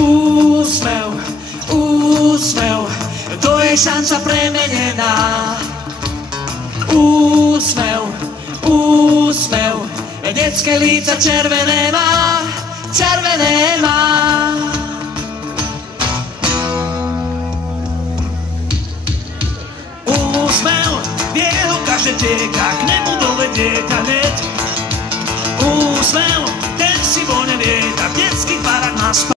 Úsmev, úsmev, to je šanca premenená. Úsmev, úsmev, detské líca červené má, červené má. Úsmev, v jeho kaše tieka, k nemu dovedie ťa hneď. Úsmev, ten si voľne vieta, v detských barách má spať.